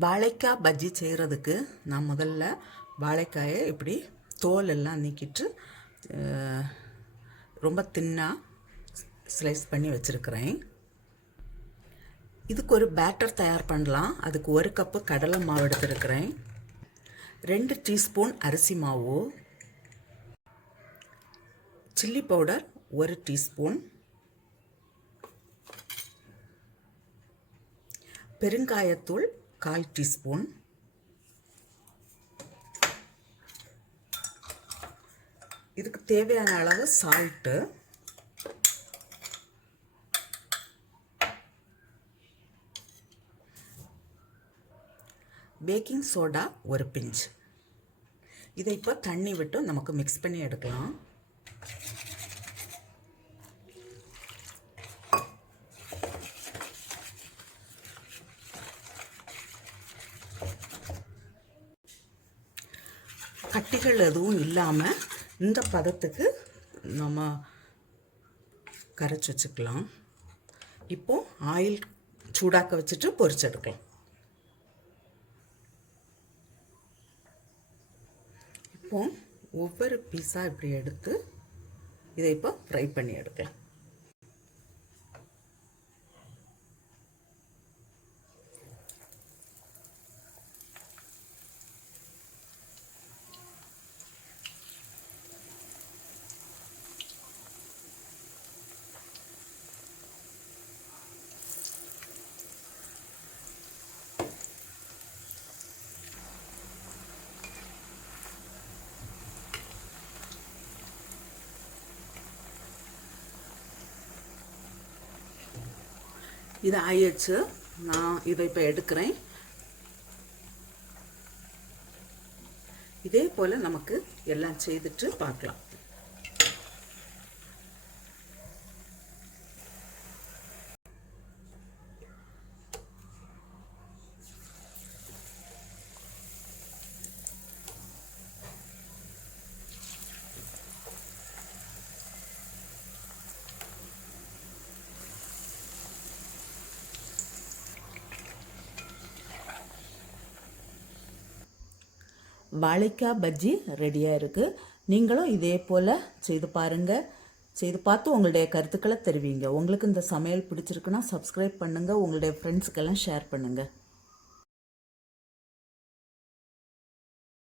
வாழைக்காய் பஜ்ஜி செய்கிறதுக்கு நான் முதல்ல வாழைக்காயை இப்படி தோல் எல்லாம் நீக்கிட்டு ரொம்ப தின்னாக ஸ்லைஸ் பண்ணி வச்சுருக்கிறேன். இதுக்கு ஒரு பேட்டர் தயார் பண்ணலாம். அதுக்கு 1 கப்பு கடலை மாவு எடுத்துருக்கிறேன், 2 டீஸ்பூன் அரிசி மாவு, சில்லி பவுடர் 1 டீஸ்பூன், பெருங்காயத்தூள் 1/4 டீஸ்பூன், இதுக்கு தேவையான அளவு சால்ட்டு, பேக்கிங் சோடா 1 பிஞ்ச். இதை இப்போ தண்ணி விட்டு நமக்கு மிக்ஸ் பண்ணி எடுக்கலாம். கட்டிகள் எதுவும் இல்லாமல் இந்த பதத்துக்கு நம்ம கரைச்சி வச்சுக்கலாம். இப்போது ஆயில் சூடாக்க வச்சுட்டு பொரிச்செடுக்கலாம். இப்போ ஒவ்வொரு பீஸாக இப்படி எடுத்து இதை இப்போ ஃப்ரை பண்ணி எடுக்கலாம். இது ஆயிடுச்சு. நான் இதை இப்போ எடுக்கிறேன். இதே போல் நமக்கு எல்லாம் செய்துட்டு பார்க்கலாம். வாழைக்காய் பஜ்ஜி ரெடியாக இருக்குது. நீங்களும் இதே போல் செய்து பாருங்கள். செய்து பார்த்து உங்களுடைய கருத்துக்களை தெரிவிங்க. உங்களுக்கு இந்த சமையல் பிடிச்சிருக்குன்னா சப்ஸ்கிரைப் பண்ணுங்கள். உங்களுடைய ஃப்ரெண்ட்ஸுக்கெல்லாம் ஷேர் பண்ணுங்கள்.